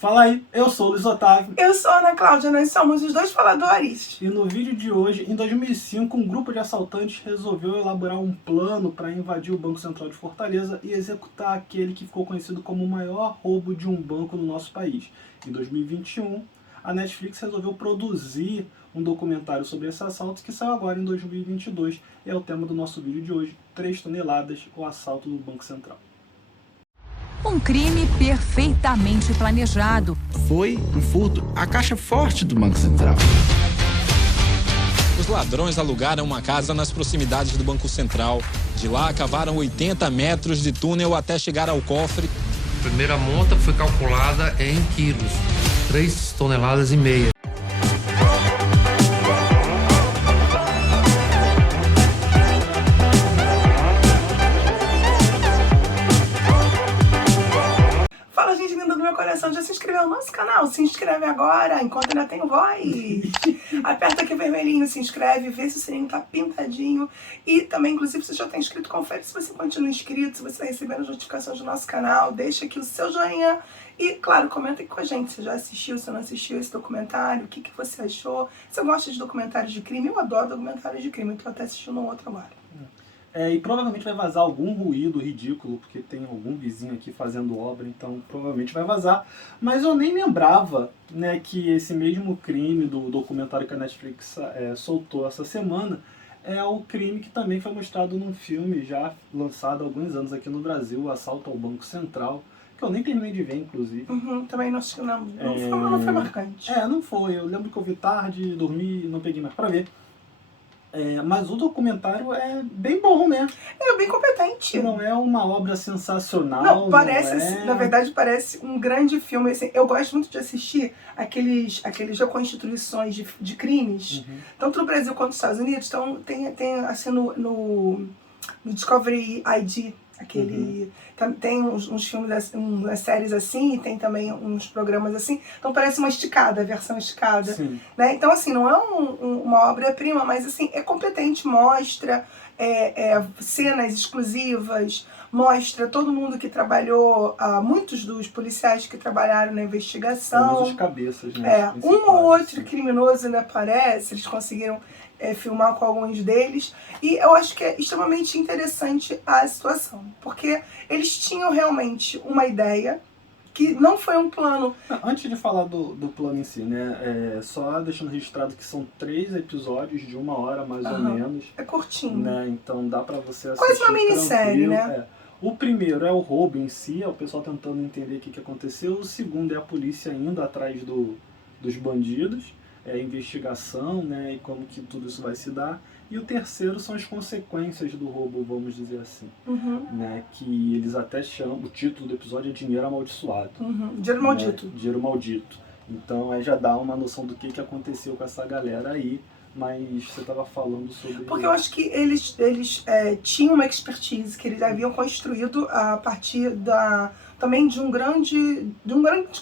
Fala aí, eu sou o Luiz Otávio. Eu sou a Ana Cláudia, nós somos os dois faladores. E no vídeo de hoje, em 2005, um grupo de assaltantes resolveu elaborar um plano para invadir o Banco Central de Fortaleza e executar aquele que ficou conhecido como o maior roubo de um banco no nosso país. Em 2021, a Netflix resolveu produzir um documentário sobre esse assalto que saiu agora em 2022 e é o tema do nosso vídeo de hoje, 3 toneladas, o assalto do Banco Central. Um crime perfeitamente planejado. Foi um furto à caixa forte do Banco Central. Os ladrões alugaram uma casa nas proximidades do Banco Central. De lá, cavaram 80 metros de túnel até chegar ao cofre. A primeira monta foi calculada em quilos, 3,5 toneladas. Fala, gente linda do meu coração, já se inscreveu no nosso canal? Se inscreve agora, enquanto ainda tem voz. Aperta aqui o vermelhinho, se inscreve, vê se o sininho tá pintadinho. E também, inclusive, se você já tá inscrito, confere se você continua inscrito, se você tá recebendo as notificações do nosso canal. Deixa aqui o seu joinha e, claro, comenta aqui com a gente. Se já assistiu, se não assistiu esse documentário, o que você achou. Você gosta de documentários de crime? Eu adoro documentários de crime, tô até assistindo um outro agora. E provavelmente vai vazar algum ruído ridículo, porque tem algum vizinho aqui fazendo obra, então provavelmente vai vazar. Mas eu nem lembrava, né, que esse mesmo crime do documentário que a Netflix soltou essa semana é o crime que também foi mostrado num filme já lançado há alguns anos aqui no Brasil, o Assalto ao Banco Central, que eu nem terminei de ver, inclusive. Também não assisti, não foi marcante. Não foi. Eu lembro que eu vi tarde, dormi, não peguei mais pra ver. Mas o documentário é bem bom, né? É bem competente. Não é uma obra sensacional. Não, parece, não é... na verdade, parece um grande filme. Assim, eu gosto muito de assistir aqueles reconstituições de crimes, tanto no Brasil quanto nos Estados Unidos. Então, tem assim, no Discovery ID, tem uns filmes, assim, umas séries assim, e tem também uns programas assim. Então parece uma esticada, a versão esticada. Né? Então, assim, não é uma obra-prima, mas assim, é competente, mostra cenas exclusivas, mostra todo mundo que trabalhou, muitos dos policiais que trabalharam na investigação. Todas as cabeças, né? Um ou outro criminoso ainda aparece, eles conseguiram filmar com alguns deles, e eu acho que é extremamente interessante a situação, porque eles tinham realmente uma ideia, que não foi um plano. Antes de falar do plano em si, né, só deixando registrado que são 3 episódios de 1 hora, mais ou menos. É curtinho. Né, então dá pra você assistir quase uma minissérie, né? O primeiro é o roubo em si, é o pessoal tentando entender o que aconteceu. O segundo é a polícia indo atrás dos bandidos. A investigação, né, e como que tudo isso vai se dar. E o terceiro são as consequências do roubo, vamos dizer assim. Né, que eles até chamam, o título do episódio é Dinheiro Amaldiçoado. Dinheiro Maldito. Né, Dinheiro Maldito. Então aí já dá uma noção do que aconteceu com essa galera aí. Mas você estava falando sobre... Porque eu acho que eles tinham uma expertise que eles haviam construído a partir também de um grande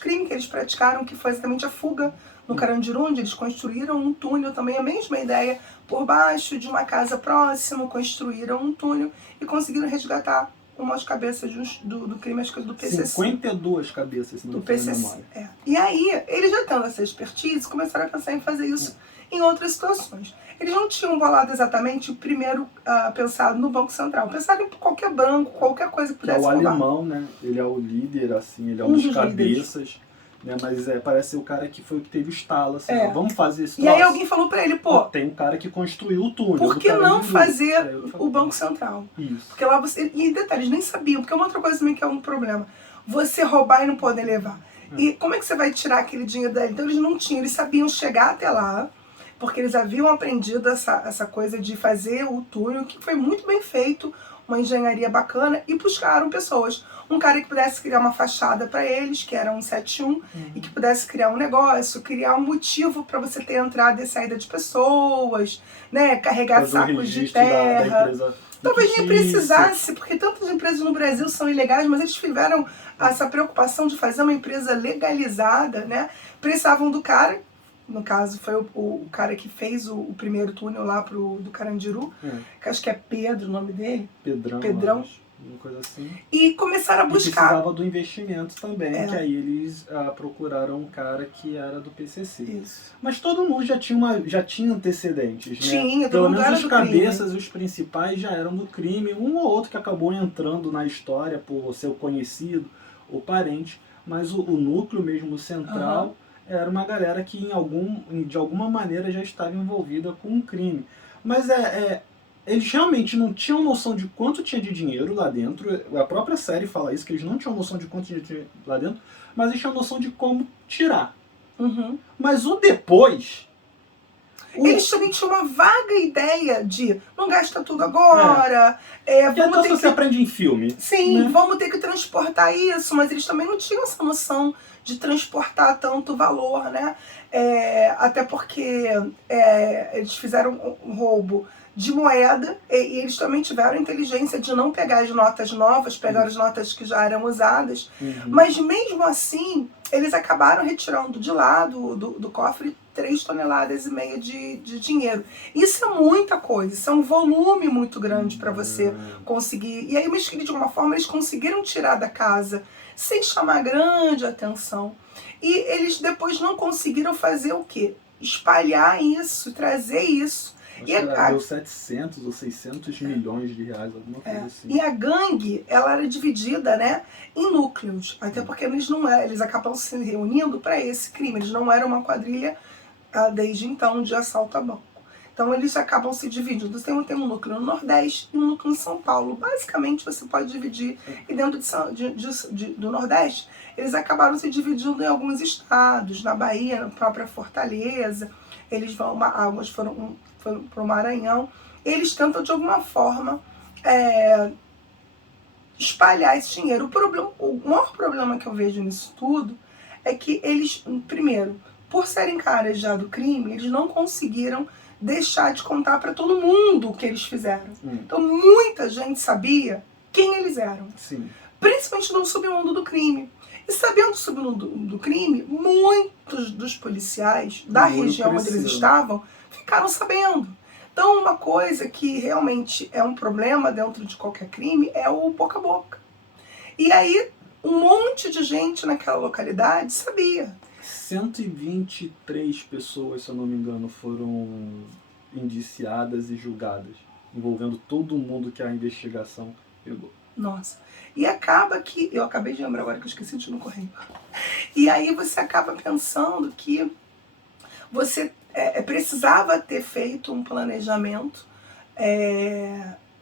crime que eles praticaram, que foi exatamente a fuga no Carandiru, onde eles construíram um túnel, também a mesma ideia, por baixo de uma casa próxima, construíram um túnel e conseguiram resgatar umas cabeças do crime, acho que do PCC. 52 cabeças, se não do me engano, PCC. E aí, eles já tendo essa expertise, começaram a pensar em fazer isso em outras situações. Eles não tinham bolado exatamente o primeiro pensado no Banco Central. Pensaram em qualquer banco, qualquer coisa que pudesse roubar. roubar. É o alemão, né? Ele é o líder, assim, ele é um dos cabeças. Né? Mas parece ser o cara que foi o que teve o estalo, assim, vamos fazer isso. E aí alguém falou pra ele, pô, tem um cara que construiu o túnel. por que não fazer o Banco Central? Isso. Porque lá você... E detalhes, nem sabiam, porque é uma outra coisa também que é um problema. Você roubar e não poder levar. E como é que você vai tirar aquele dinheiro dali? Então eles não tinham, eles sabiam chegar até lá, porque eles haviam aprendido essa coisa de fazer o túnel, que foi muito bem feito, uma engenharia bacana, e buscaram pessoas. Um cara que pudesse criar uma fachada para eles, que era um 171, e que pudesse criar um negócio, criar um motivo para você ter entrada e saída de pessoas, né? Carregar sacos de terra. Talvez nem precisasse, porque tantas empresas no Brasil são ilegais, mas eles tiveram essa preocupação de fazer uma empresa legalizada, né? Precisavam do cara, no caso foi o cara que fez o primeiro túnel lá do Carandiru, que acho que é Pedro o nome dele. Pedrão. uma coisa assim. E começaram a E buscar. precisava do investimento também, É. que aí eles procuraram um cara que era do PCC. Isso. Mas todo mundo já tinha antecedentes, né? Tinha, todo Pelo mundo era menos os do crime. cabeças, os principais já eram do crime. Um ou outro que acabou entrando na história por ser o conhecido ou parente. Mas o núcleo mesmo central era uma galera que de alguma maneira já estava envolvida com um crime. Mas eles realmente não tinham noção de quanto tinha de dinheiro lá dentro. A própria série fala isso, que eles não tinham noção de quanto tinha de dinheiro lá dentro, mas eles tinham noção de como tirar. Uhum. Mas o depois... Eles também tinham uma vaga ideia de não gasta tudo agora, Que é vamos tanto ter que você aprende em filme. Sim, né? vamos ter que transportar isso, mas eles também não tinham essa noção de transportar tanto valor, né? Até porque eles fizeram um roubo de moeda e eles também tiveram a inteligência de não pegar as notas novas, pegar as notas que já eram usadas, mas mesmo assim eles acabaram retirando de lá do cofre 3,5 toneladas de dinheiro. Isso é muita coisa, isso é um volume muito grande para você conseguir. E aí, mas de alguma forma, eles conseguiram tirar da casa sem chamar grande atenção. E eles depois não conseguiram fazer o quê? Espalhar isso, trazer isso. Acho que deu 700 ou 600 milhões de reais, alguma coisa assim. E a gangue, ela era dividida, né, em núcleos. Até porque eles acabam se reunindo para esse crime. Eles não eram uma quadrilha desde então de assalto a banco. Então eles acabam se dividindo. Tem um núcleo no Nordeste e um núcleo em São Paulo. Basicamente você pode dividir. E dentro do Nordeste, eles acabaram se dividindo em alguns estados. Na Bahia, na própria Fortaleza. Eles vão, alguns foram para o Maranhão. Eles tentam de alguma forma espalhar esse dinheiro. O maior problema que eu vejo nisso tudo é que eles, primeiro, por serem caras já do crime, eles não conseguiram deixar de contar para todo mundo o que eles fizeram. Então muita gente sabia quem eles eram. Sim. Principalmente no submundo do crime. E sabendo do submundo do crime, muitos dos policiais da região onde eles estavam ficaram sabendo. Então uma coisa que realmente é um problema dentro de qualquer crime é o boca a boca. E aí um monte de gente naquela localidade sabia. 123 pessoas, se eu não me engano, foram indiciadas e julgadas, envolvendo todo mundo que a investigação pegou. Nossa. E acaba que... Eu acabei de lembrar agora que eu esqueci de ir no correio. E aí você acaba pensando que você precisava ter feito um planejamento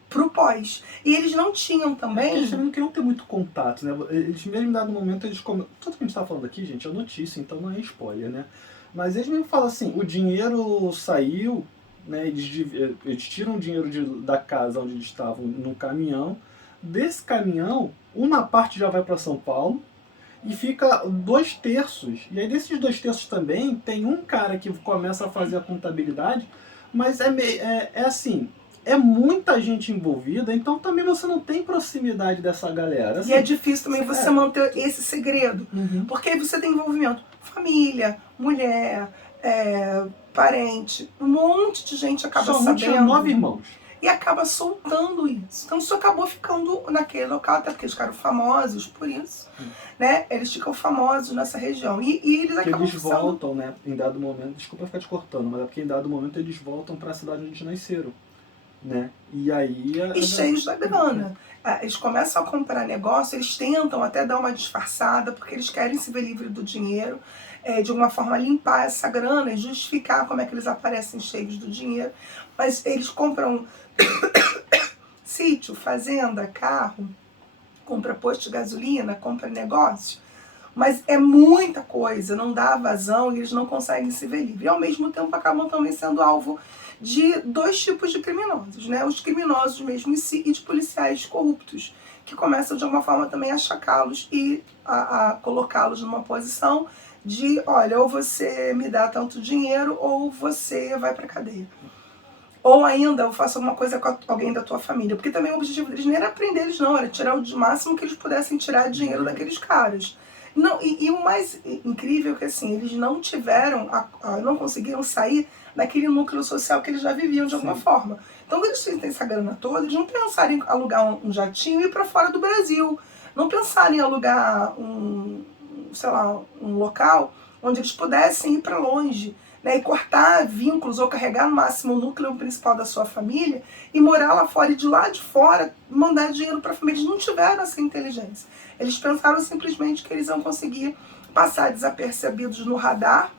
pro pós. E eles não tinham também... Eles também não queriam ter muito contato, né? Eles mesmo, em dado momento, tudo que a gente está falando aqui, gente, é notícia, então não é spoiler, né? Mas eles mesmo falam assim, o dinheiro saiu, né? Eles tiram o dinheiro da casa onde eles estavam num caminhão. Desse caminhão, uma parte já vai para São Paulo e fica 2/3. E aí desses 2/3 também tem um cara que começa a fazer a contabilidade, mas assim... É muita gente envolvida, então também você não tem proximidade dessa galera. Assim, e é difícil também você manter esse segredo. Porque aí você tem envolvimento. Família, mulher, parente. Um monte de gente acaba sabendo. Tinha 9 irmãos. E acaba soltando isso. Então isso acabou ficando naquele local, até porque eles ficaram famosos por isso. Né? Eles ficam famosos nessa região. E eles acabam eles voltam, né? Em dado momento, desculpa ficar te cortando, mas é porque em dado momento eles voltam para a cidade onde eles nasceram. Né? E aí... cheios da grana. Eles começam a comprar negócio, eles tentam até dar uma disfarçada, porque eles querem se ver livre do dinheiro, de alguma forma limpar essa grana e justificar como é que eles aparecem cheios do dinheiro. Mas eles compram sítio, fazenda, carro, compra posto de gasolina, compra negócio. Mas é muita coisa, não dá vazão e eles não conseguem se ver livre. E ao mesmo tempo acabam também sendo alvo de 2 tipos de criminosos, né? Os criminosos mesmo em si e de policiais corruptos, que começam de alguma forma também a achacá-los e a colocá-los numa posição de, olha, ou você me dá tanto dinheiro ou você vai pra cadeia. Ou ainda eu faço alguma coisa com alguém da tua família. Porque também o objetivo deles nem era prender eles não, era tirar o máximo que eles pudessem tirar de dinheiro daqueles caras. Não, e o mais incrível é que assim, eles não tiveram, não conseguiram sair daquele núcleo social que eles já viviam de alguma forma. Então, quando eles têm essa grana toda, eles não pensaram em alugar um jatinho e ir para fora do Brasil. Não pensaram em alugar um local onde eles pudessem ir para longe, né, e cortar vínculos ou carregar no máximo o núcleo principal da sua família e morar lá fora e de lá de fora mandar dinheiro para a família. Eles não tiveram essa inteligência. Eles pensaram simplesmente que eles iam conseguir passar desapercebidos no radar,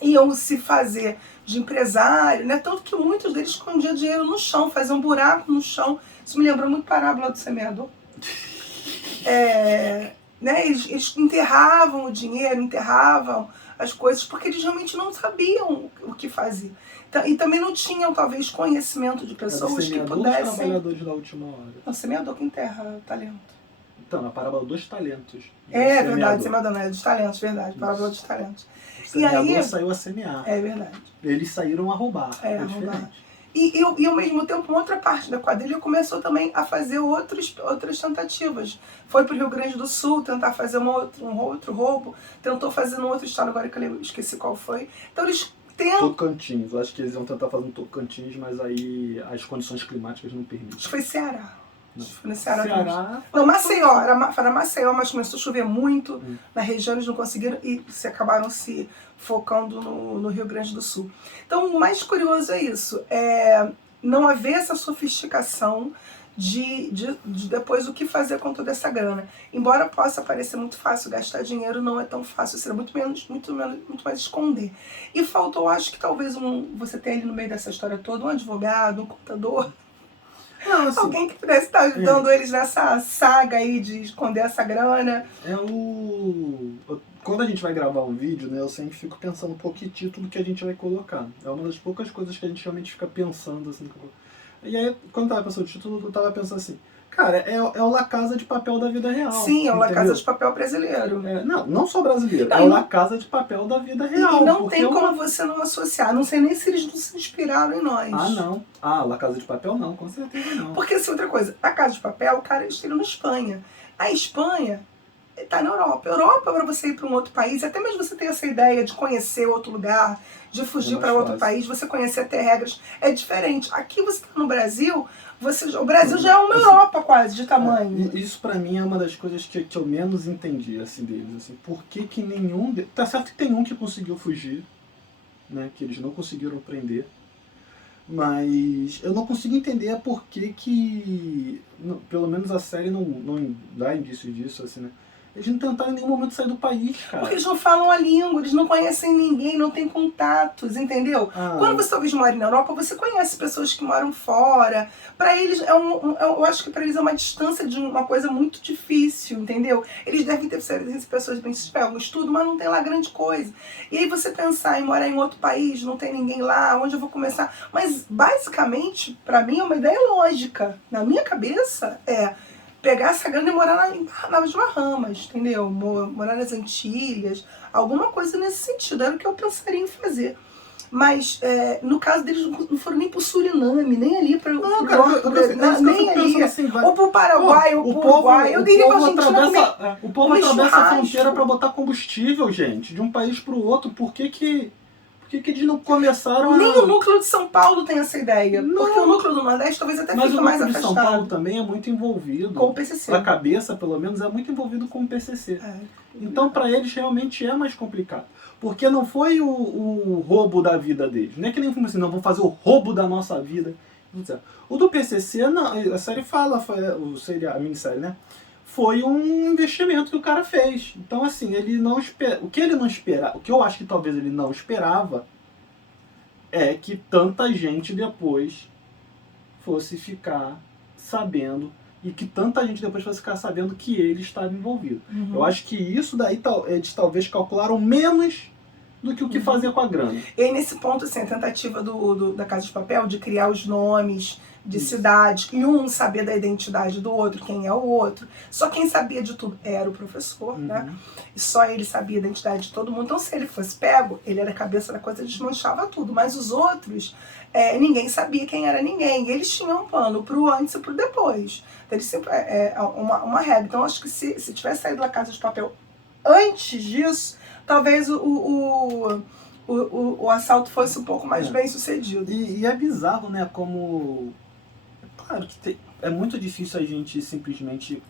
iam se fazer de empresário, né? Tanto que muitos deles escondiam dinheiro no chão, faziam um buraco no chão. Isso me lembrou muito Parábola do Semeador. Né? Eles enterravam o dinheiro, enterravam as coisas, porque eles realmente não sabiam o que fazer. E também não tinham, talvez, conhecimento de pessoas que pudessem... Os trabalhadores da última hora. O semeador que enterra talento. Então, a parábola dos talentos. É verdade, semeador não é dos talentos, verdade. Parábola dos talentos. O semeador saiu a semear. É verdade. Eles saíram a roubar. A roubar. E ao mesmo tempo, uma outra parte da quadrilha começou também a fazer outras tentativas. Foi para o Rio Grande do Sul tentar fazer um outro roubo, tentou fazer num outro estado, agora que eu esqueci qual foi. Então eles tentam... Tocantins, eu acho que eles iam tentar fazer um Tocantins, mas aí as condições climáticas não permitem. Acho que foi Ceará. Não. Foi no Ceará. Não, Maceió. Era Maceió, mas começou a chover muito na região, eles não conseguiram e acabaram se focando no Rio Grande do Sul. Então, o mais curioso é isso, não haver essa sofisticação de depois o que fazer com toda essa grana. Embora possa parecer muito fácil gastar dinheiro, não é tão fácil, será muito mais esconder. E faltou, acho que talvez você tenha ali no meio dessa história toda um advogado, um contador, não, assim, alguém que pudesse estar ajudando eles nessa saga aí de esconder essa grana. Quando a gente vai gravar um vídeo, né, eu sempre fico pensando um pouco que título que a gente vai colocar. É uma das poucas coisas que a gente realmente fica pensando, assim. E aí, quando eu tava pensando no título, eu tava pensando assim, cara, é o La Casa de Papel da vida real. Sim, é o La Casa de Papel brasileiro. Não só brasileiro, é o La Casa de Papel da vida real. E não tem como você não associar, não sei nem se eles não se inspiraram em nós. Ah, não. La Casa de Papel não, com certeza não. Porque, assim, outra coisa, a Casa de Papel, cara, eles estão na Espanha. A Espanha está na Europa. Europa, para você ir para um outro país, até mesmo você ter essa ideia de conhecer outro lugar, de fugir para outro país, você conhecer até regras, é diferente. Aqui você está no Brasil, o Brasil já é uma Europa quase, de tamanho. Isso para mim é uma das coisas que eu menos entendi, assim, deles. Assim, por que nenhum... Tá certo que tem um que conseguiu fugir, né, que eles não conseguiram prender, mas eu não consigo entender por que pelo menos a série não dá indícios disso, assim, né? Eles não tentaram em nenhum momento sair do país, cara. Porque eles não falam a língua, eles não conhecem ninguém, não têm contatos, entendeu? Quando você talvez mora na Europa, você conhece pessoas que moram fora. Para eles, eu acho que para eles é uma distância de uma coisa muito difícil, entendeu? Eles devem ter pessoas bem um estudo, mas não tem lá grande coisa. E aí você pensar em morar em outro país, não tem ninguém lá, onde eu vou começar? Mas, basicamente, para mim é uma ideia lógica. Na minha cabeça, pegar essa grana e morar nas Bahamas, entendeu? Morar nas Antilhas, alguma coisa nesse sentido, era o que eu pensaria em fazer. Mas, no caso deles, não foram nem pro Suriname, nem ali para nem ali, assim, ou pro Paraguai, ou pro Uruguai. Eu diria pra Argentina o povo atravessa a fronteira para botar combustível, gente, de um país pro outro. Por que eles não começaram Nem o núcleo de São Paulo tem essa ideia. Não. Porque o núcleo do Nordeste talvez até fique mais afastado. Mas o núcleo de São Paulo também é muito envolvido. Com o PCC. A cabeça, pelo menos, é muito envolvido com o PCC. Então, para eles, realmente é mais complicado. Porque não foi o roubo da vida deles. Não é que nem assim, não, vamos fazer o roubo da nossa vida. O do PCC, não, a série fala, a minissérie, né? Foi um investimento que o cara fez. Então, assim, ele não espera. O que ele não espera, o que eu acho que talvez ele não esperava, é que tanta gente depois fosse ficar sabendo, e que tanta gente depois fosse ficar sabendo que ele estava envolvido. Eu acho que isso daí eles talvez calcularam menos do que o que fazer com a grana. E aí, nesse ponto, assim, a tentativa da Casa de Papel de criar os nomes de cidades, e um saber da identidade do outro, quem é o outro. Só quem sabia de tudo era o professor, né? E só ele sabia a identidade de todo mundo. Então, se ele fosse pego, ele era a cabeça da coisa, desmanchava tudo. Mas os outros, ninguém sabia quem era ninguém. E eles tinham um plano pro antes e pro depois. Então, eles sempre, uma regra. Então, acho que se tivesse saído da Casa de Papel antes disso, talvez o assalto fosse um pouco mais bem sucedido. E é bizarro, né, como... Claro que é muito difícil a gente simplesmente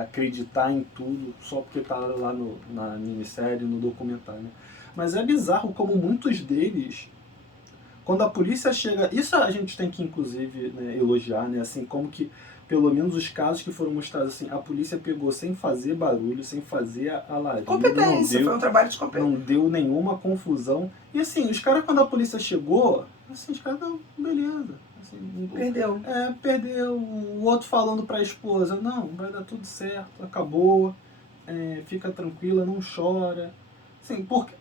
acreditar em tudo só porque tá lá na minissérie, no documentário, né? Mas é bizarro como muitos deles, quando a polícia chega... Isso a gente tem que, inclusive, né, elogiar, né? Assim, como que, pelo menos os casos que foram mostrados, assim, a polícia pegou sem fazer barulho, sem fazer alarido. Competência, foi um trabalho de competência. Não deu nenhuma confusão. E assim, os caras, quando a polícia chegou, assim, os caras, não, beleza. Assim, Perdeu. Perdeu. O outro falando pra esposa, não, vai dar tudo certo, acabou, fica tranquila, não chora. Assim, porque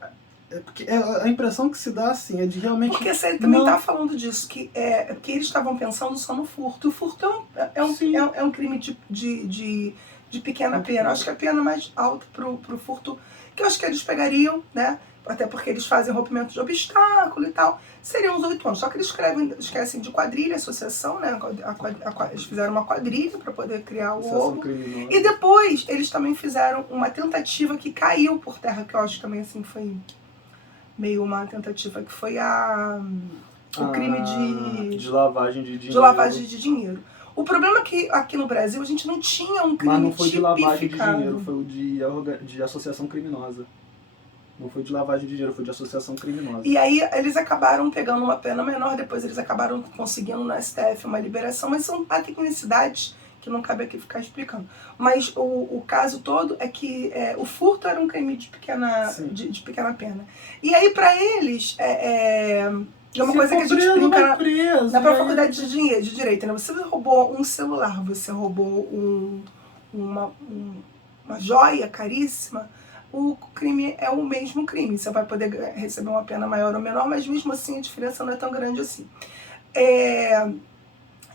a impressão que se dá, assim, é de realmente... Porque você também tá falando disso, que eles estavam pensando só no furto. O furto é um crime de pequena pena. Acho que a pena mais alta pro furto, que eu acho que eles pegariam, né? Até porque eles fazem rompimento de obstáculo e tal, seriam uns 8 anos. Só que eles esquecem de quadrilha, associação, né? Eles fizeram uma quadrilha para poder criar o roubo. E depois eles também fizeram uma tentativa que caiu por terra, que eu acho que também assim foi meio uma tentativa, que foi o crime de lavagem de dinheiro. De lavagem de dinheiro. O problema é que aqui no Brasil a gente não tinha um crime tipificado. Mas não foi de lavagem de dinheiro, foi o de associação criminosa. Não foi de lavagem de dinheiro, foi de associação criminosa. E aí eles acabaram pegando uma pena menor, depois eles acabaram conseguindo no STF uma liberação, mas são tecnicidades que não cabe aqui ficar explicando. Mas o caso todo é que o furto era um crime de pequena pena. E aí pra eles, é uma coisa que a gente brinca na própria faculdade de Direito, né? Você roubou um celular, você roubou uma joia caríssima, o crime é o mesmo crime. Você vai poder receber uma pena maior ou menor, mas mesmo assim a diferença não é tão grande assim.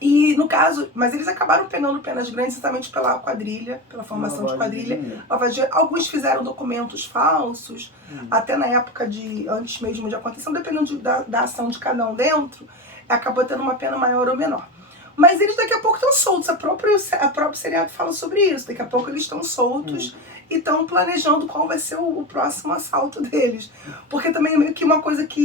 E no caso, mas eles acabaram pegando penas grandes exatamente pela quadrilha, pela formação de quadrilha. Alguns fizeram documentos falsos, até na época antes mesmo de acontecer, dependendo da ação de cada um dentro, acabou tendo uma pena maior ou menor. Mas eles daqui a pouco estão soltos, a próprio seriado fala sobre isso, daqui a pouco eles estão soltos e estão planejando qual vai ser o próximo assalto deles. Porque também é meio que uma coisa que...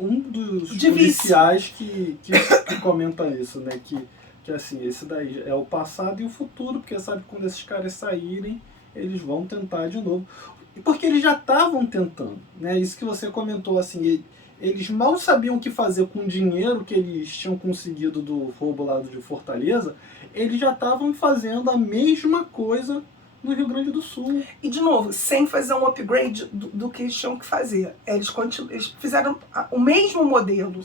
um dos policiais que comenta isso, né? Que assim, esse daí é o passado e o futuro, porque sabe que quando esses caras saírem, eles vão tentar de novo. Porque eles já estavam tentando, né? Isso que você comentou, assim, eles mal sabiam o que fazer com o dinheiro que eles tinham conseguido do roubo lá de Fortaleza, eles já estavam fazendo a mesma coisa no Rio Grande do Sul. E, de novo, sem fazer um upgrade do que eles tinham que fazer. Eles fizeram o mesmo modelo.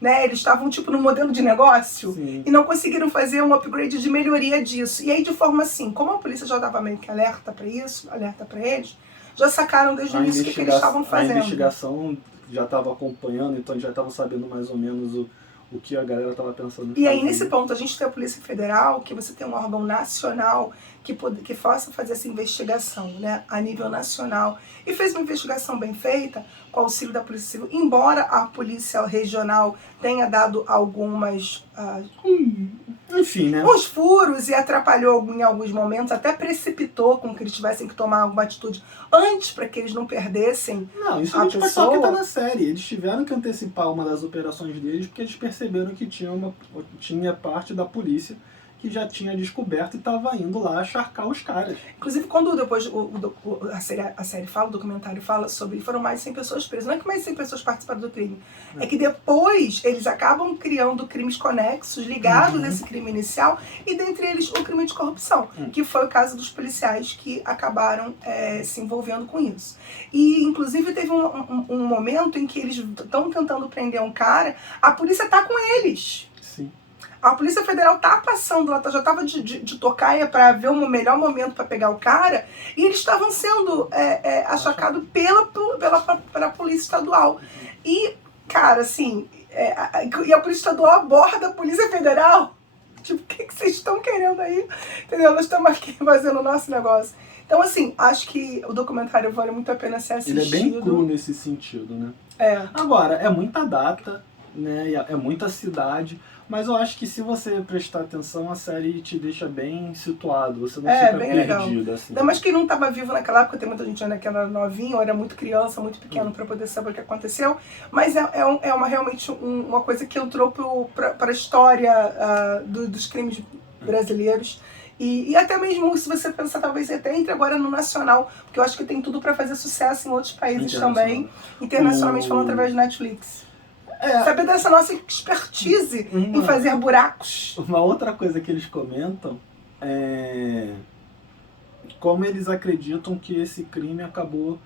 Né? Eles estavam tipo no modelo de negócio e não conseguiram fazer um upgrade de melhoria disso. E aí, de forma assim, como a polícia já estava meio que alerta para isso, alerta para eles, já sacaram desde o início o que eles estavam fazendo. A investigação já estava acompanhando, então já estavam sabendo mais ou menos o que a galera estava pensando. E aí, nesse ponto, a gente tem a Polícia Federal, que você tem um órgão nacional que possa fazer essa investigação, né, a nível nacional. E fez uma investigação bem feita, com o auxílio da Polícia Civil, embora a Polícia Regional tenha dado algumas... enfim, né? uns furos e atrapalhou em alguns momentos, até precipitou com que eles tivessem que tomar alguma atitude antes para que eles não perdessem. Não, isso a gente vai falar que tá na série. Eles tiveram que antecipar uma das operações deles porque eles perceberam que tinha parte da polícia que já tinha descoberto e estava indo lá acharcar os caras. Inclusive, quando depois a série fala, o documentário fala sobre, foram mais de 100 pessoas presas. Não é que mais de 100 pessoas participaram do crime. É que depois eles acabam criando crimes conexos, ligados a esse crime inicial, e dentre eles o crime de corrupção, que foi o caso dos policiais que acabaram se envolvendo com isso. E, inclusive, teve um momento em que eles estão tentando prender um cara, a polícia está com eles. A Polícia Federal tá passando lá, já tava de tocaia para ver o melhor momento para pegar o cara, e eles estavam sendo achacados pela Polícia Estadual. E, cara, assim, e a Polícia Estadual aborda a Polícia Federal. Tipo, o que vocês estão querendo aí? Entendeu? Nós estamos aqui fazendo o nosso negócio. Então, assim, acho que o documentário vale muito a pena ser assistido. Ele é bem cru nesse sentido, né? Agora, é muita data, né? É muita cidade. Mas eu acho que se você prestar atenção, a série te deixa bem situado, você não É, fica bem perdido, legal. assim. Ainda mais quem não estava vivo naquela época, tem muita gente ainda que era novinha, ou era muito criança, muito pequeno para poder saber o que aconteceu. Mas é realmente uma coisa que entrou para a história dos crimes brasileiros. E até mesmo, se você pensar, talvez até entre agora no nacional, porque eu acho que tem tudo para fazer sucesso em outros países também, internacionalmente falando, através de Netflix. Saber dessa nossa expertise em fazer buracos. Uma outra coisa que eles comentam é como eles acreditam que esse crime acabou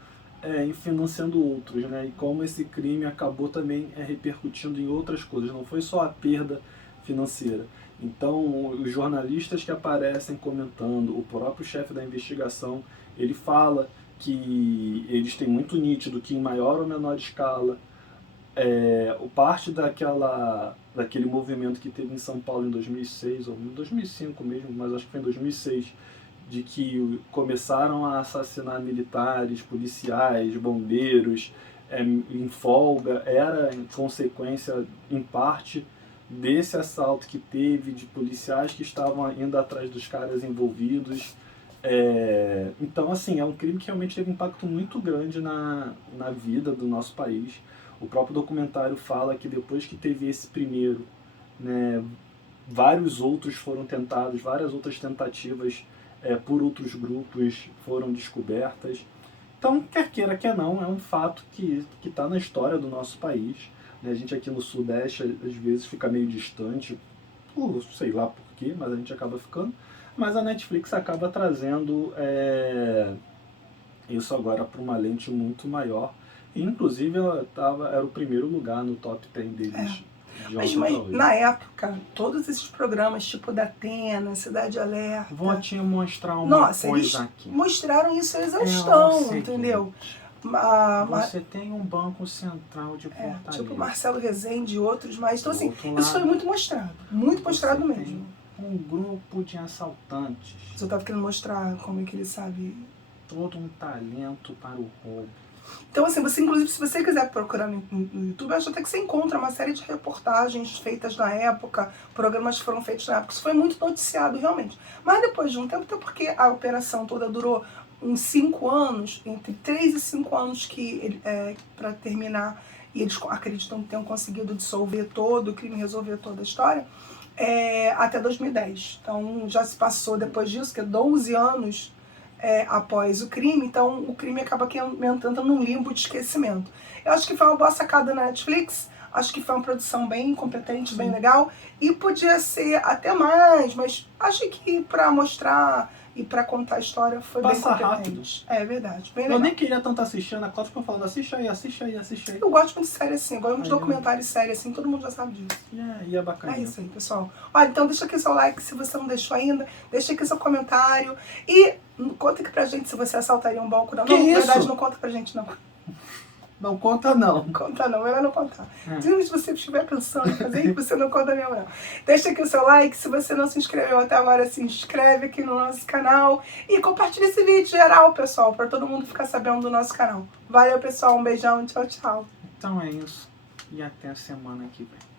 financiando outros, né? E como esse crime acabou também repercutindo em outras coisas, não foi só a perda financeira. Então, os jornalistas que aparecem comentando, o próprio chefe da investigação, ele fala que eles têm muito nítido que em maior ou menor escala, parte daquele movimento que teve em São Paulo em 2006, ou em 2005 mesmo, mas acho que foi em 2006, de que começaram a assassinar militares, policiais, bombeiros, em folga, era em consequência, em parte, desse assalto que teve, de policiais que estavam indo atrás dos caras envolvidos. Então, assim, é um crime que realmente teve um impacto muito grande na vida do nosso país. O próprio documentário fala que depois que teve esse primeiro, né, vários outros foram tentados, várias outras tentativas por outros grupos foram descobertas. Então, quer queira, quer não, é um fato que está na história do nosso país. Né? A gente aqui no Sudeste, às vezes, fica meio distante, sei lá por quê, mas a gente acaba ficando. Mas a Netflix acaba trazendo isso agora para uma lente muito maior. E, inclusive, ela era o primeiro lugar no top 10 deles. Mas na época, todos esses programas, tipo da Atena, Cidade Alerta... Vou te mostrar uma coisa eles aqui. Mostraram isso à exaustão, entendeu? Você tem um Banco Central de Fortaleza. Tipo Marcelo Rezende e outros, mas... Então, assim, isso foi muito mostrado. Muito mostrado mesmo. Um grupo de assaltantes. Eu tava querendo mostrar como é que ele sabe... Todo um talento para o roubo. Então, assim, você, inclusive, se você quiser procurar no YouTube, eu acho até que você encontra uma série de reportagens feitas na época, programas que foram feitos na época. Isso foi muito noticiado, realmente. Mas depois de um tempo, até porque a operação toda durou uns 5 anos, entre 3 e 5 anos para terminar, e eles acreditam que tenham conseguido dissolver todo o crime, resolver toda a história, até 2010. Então, já se passou depois disso, que é 12 anos... após o crime, então o crime acaba entrando num limbo de esquecimento. Eu acho que foi uma boa sacada na Netflix, acho que foi uma produção bem competente, bem legal, e podia ser até mais, mas acho que para mostrar e para contar a história foi bem competente. Rápido. É verdade, bem legal. Eu nem queria tanto assistir, a Cláudia ficou falando, assiste aí. Eu gosto muito de série assim, eu gosto muito de documentário e série assim, todo mundo já sabe disso. E é bacana. É isso aí, pessoal. Olha, então deixa aqui seu like se você não deixou ainda, deixa aqui seu comentário e conta aqui pra gente se você assaltaria um banco. Não, na verdade, não conta pra gente, não. Não conta não. Conta não, melhor não contar. Se você estiver pensando em fazer isso, você não conta mesmo não. Deixa aqui o seu like, se você não se inscreveu até agora, se inscreve aqui no nosso canal e compartilha esse vídeo geral, pessoal, para todo mundo ficar sabendo do nosso canal. Valeu, pessoal, um beijão, tchau, tchau. Então é isso, e até a semana que vem.